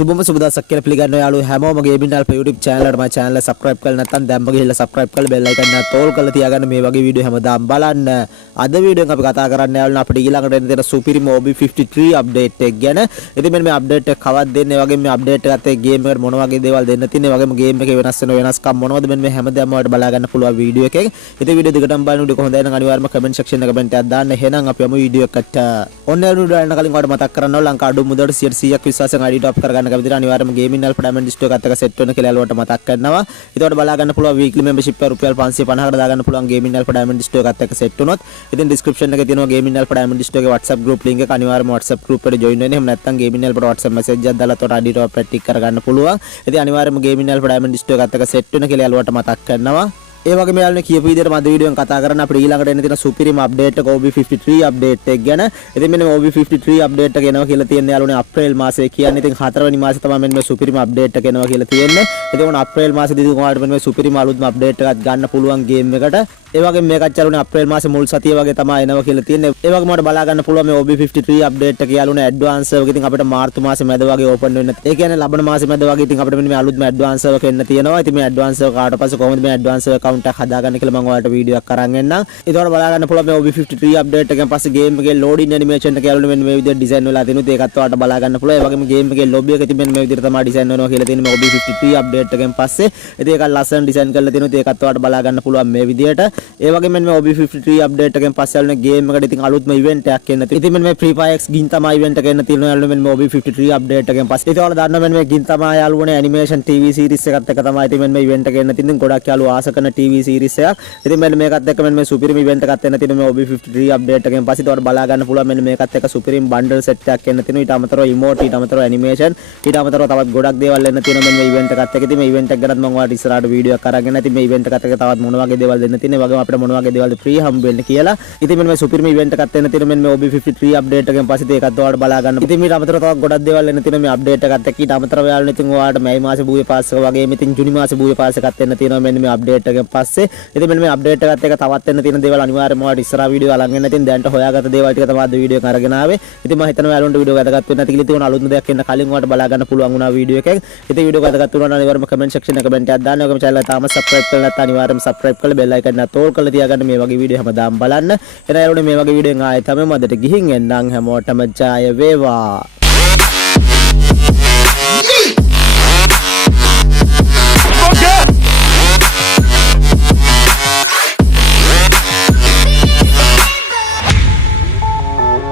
සුබම සුබ දවසක් කියලා පිළිගන්න යාළුවෝ හැමෝම ගේමින් අල්ප YouTube channel එකට මගේ channel එක subscribe කරලා නැත්නම් දැම්ම ගිහිල්ලා subscribe කරලා bell icon එක තෝල් කරලා තියාගන්න මේ වගේ වීඩියෝ හැමදාම බලන්න. අද වීඩියෝ එකෙන් අපි කතා කරන්න යාළුවෝ අපිට ඊළඟට එන තියෙන සුපිරිම OB53 update එක ගැන. ඉතින් මෙන්න මේ update එක කවද්ද දෙන්නේ, ඒ වගේම මේ update එකත් එක්ක game එකට මොන වගේ දේවල් දෙන්න තියෙන්නේ, ඒ වගේම game එකේ වෙනස් වෙන වෙනස්කම් මොනවද මෙන්න මේ හැමදාම ඔයාලට බලා ගන්න පුළුවන් වීඩියෝ එකෙන්. ඉතින් වීඩියෝ දෙකටම බලන උඩ කොහොමද එනං අනිවාර්යයෙන්ම comment section එක comment එකක් දාන්න. එහෙනම් අපි යමු වීඩියෝ එකට. ඔන්න වීඩියෝ යන කලින් ඔයාලට මතක් කරන්න ඕන ලංකා අඩු මුදලට 100ක් විශ්වාසයෙන් ID top කරගන්න කැමතිද අනිවාර්යයෙන්ම ගේමින් අල්ප ඩයමන්ඩ් ස්ටෝර් එකත් එක්ක සෙට් වෙන කියලා යාළුවට මතක් කරනවා. ඊට බලා ගන්න පුළුවන් වීක්ලි membership එක රුපියල් 550කට දාගන්න පුළුවන් ගේමින් අල්ප ඩයමන්ඩ් ස්ටෝර් එකත් එක්ක සෙට් වුණොත්. ඉතින් description එකේ තියෙනවා ගේමින් අල්ප ඩයමන්ඩ් ස්ටෝර් එකේ WhatsApp group link එක අනිවාර්යයෙන්ම WhatsApp group එකට join වෙන්න. එහෙම නැත්නම් ගේමින් අල්පට WhatsApp message එකක් දාලා තොට ID top එක ටික් කරගන්න පුළුවන්. ඉතින් අනිවාර්යයෙන්ම ගේමින් අල්ප ඩයමන්ඩ් ස්ටෝර් එකත් එක්ක සෙට් වෙන කියලා යාළුවට මතක් කරනවා. ඒ වගේම යාළුවනේ කියපු විදිහට මම වීඩියෝෙන් කතා කරන්න අපිට ඊළඟට එන්න තියෙන සුපිරිම අප්ඩේට් එක OB53 අප්ඩේට් එක ගැන. ඉතින් මෙන්න මේ OB53 අප්ඩේට් එක එනවා කියලා තියෙන්නේ යාළුවනේ අප්‍රේල් මාසයේ කියන්නේ. ඉතින් 4 වෙනි මාසේ තමයි මෙන්න මේ සුපිරිම අප්ඩේට් එක එනවා කියලා තියෙන්නේ. ඉතින් උන අප්‍රේල් මාසෙදී ඔයාලට මෙන්න මේ සුපිරිම අලුත්ම අප්ඩේට් එකක් ගන්න පුළුවන් ගේම් එකට. ඒ වගේම මේකත් යාළුවනේ අප්‍රේල් මාසේ මුල් සතිය වගේ තමයි එනවා කියලා තියෙන්නේ. ඒ වගේම ඔයාලට බලා ගන්න පුළුවන් මේ OB53 අප්ඩේට් එක යාළුවනේ ඇඩ්වාන්ස් එක. ඉතින් අපිට මාර්තු මාසේ මැද වගේ ඕපන් වෙන්න. ඒ කියන්නේ ලබන මාසේ මැද වගේ ඉතින් අපිට මෙන්න මේ අලුත්ම ඇඩ්වාන්ස් එක එන්න තියෙනවා. ඉතින් මේ ඇඩ්වාන්ස් එක කාට පස්සේ කොහොමද මේ ඇඩ්වාන්ස් account එක හදාගන්න කියලා මම ඔයාලට වීඩියෝ එකක් අරන් එන්නම්. ඒතකොට බලා ගන්න පුළුවන් මේ OB53 අප්ඩේට් එකෙන් පස්සේ ගේම් එකේ loading animation එක යාළුවනේ මෙන්න මේ විදිහට ඩිසයින් වෙලා තිනුත් ඒකත් ඔයාලට බලා ගන්න පුළුවන්. ඒ වගේම ගේම් එකේ lobby එක ඉතින් මෙන්න මේ විදිහට තමයි ඩිසයින් වෙනවා කියලා තියෙන්නේ මේ OB53 අප්ඩේට් එකෙන් පස්සේ. ඉතින් ඒකත් ලස්සන ඩිසයින් කරලා තිනුත් ඒකත් ඔයාලට බලා ගන්න පුළුවන් මේ විදිහට. ඒ වගේම මෙන්න මේ OB53 අප්ඩේට් එකෙන් පස්සේ යාළුවනේ ගේම් එකට ඉතින් අලුත්ම ඉවෙන්ට් එකක් එන්න තියෙනවා. ඉතින් මෙන්න මේ Free Fire X ගින්තමා ඉවෙන්ට් එක එන්න තියෙනවා යාළුවනේ මෙන්න මේ OB53 අප්ඩේට් එකෙන් පස්සේ. ඉතින් ඔයාලා දන්නවා මෙන්න මේ ගින්තමා යාළුවනේ ඇනිමේෂන් TV series එකත් එක්ක තමයි ඉතින් මෙන්න මේ ඉවෙන්ට් එක එන්න තියෙන්නේ. ගොඩක් යාළුවෝ ආස කරන TV series එකක්. ඉතින් මෙන්න මේකත් එක්ක මෙන්න මේ සුපිරිම ඉවෙන්ට් එකක් එන්න තියෙනවා මේ OB53 අප්ඩේට් එකෙන් පස්සේ. ඒකට බලා ගන්න පුළුවන් මෙන්න මේකත් එක්ක සුපිරිම බන්ඩල් සෙට් එකක් එන්න තියෙනවා. ඊට අමතරව ඉමෝට්, ඊට අමතරව ඇනිමේෂන්, ඊට අමතරව තවත් ගොඩක් දේවල් එන්න තියෙනවා මෙන්න මේ ඉවෙන්ට් එකත් එක්ක. ඉතින් මේ ඉවෙන්ට් එක ගැනත් මම ඔයාලට ඉස්සරහට වීඩියෝ එකක් අරගෙන ඉතින් මේ ඉවෙන්ට් එකත් එක්ක තවත් මොන වගේ දේවල් දෙන්න තියෙන්නේ, වගේම අපිට මොන වගේ දේවල්ද ෆ්‍රී හම්බ වෙන්නේ කියලා. ඉතින් මෙන්න මේ සුපිරිම ඉවෙන්ට් එකත් එන්න තියෙනවා මෙන්න මේ OB53 අප්ඩේට් එකෙන් පස්සේ. ඒකත් ඔයාලට බලා ගන්න. ඉතින් ඊට අමතරව තවත් ගොඩක් දේවල් එන්න තියෙනවා මේ අප්ඩේට් එකත් එක්ක. ඊට අමතරව යාළුවනේ ඉතින් ඔයාලට මේ මාසේ බූවේ පාස් එක වගේම ඉතින් ජුනි මාසේ බූවේ පාස් එකත් එන්න තියෙනවා මෙන්න මේ අප්ඩේට් එකෙන් පස්සේ. ඉතින් මෙන්න මේ අප්ඩේට් එකත් එක්ක තවත් එන්න තියෙන දේවල් අනිවාර්යයෙන්ම ඔයාලට ඉස්සරහ වීඩියෝ අලං වෙන්න. ඉතින් දැන්ට හොයාගත්ත දේවල් ටික තමයි අද වීඩියෝ එක අරගෙන ආවේ. ඉතින් මම හිතනවා යාළුවන්ට වීඩියෝ වැදගත් වෙන්න ඇති කියලා. ඉතින් අලුත්ම දෙයක් එන්න කලින් ඔයාලට බලා ගන්න පුළුවන් වුණා වීඩියෝ එකෙන්. ඉතින් වීඩියෝ වැදගත් වුණා නම් අනිවාර්යයෙන්ම comment section එක comment එකක් දාන්න. ඔයගොම channel එක තාම subscribe කරලා නැත්නම් අනිවාර්යයෙන්ම subscribe කරලා bell icon එක තෝල් කරලා තියාගන්න මේ වගේ වීඩියෝ හැමදාම බලන්න. එහෙනම් යාළුවනේ මේ වගේ වීඩියෝ එකෙන් ආයෙත් තමයි මදට ගිහින් එන්නම්. හැමෝටම ජය වේවා.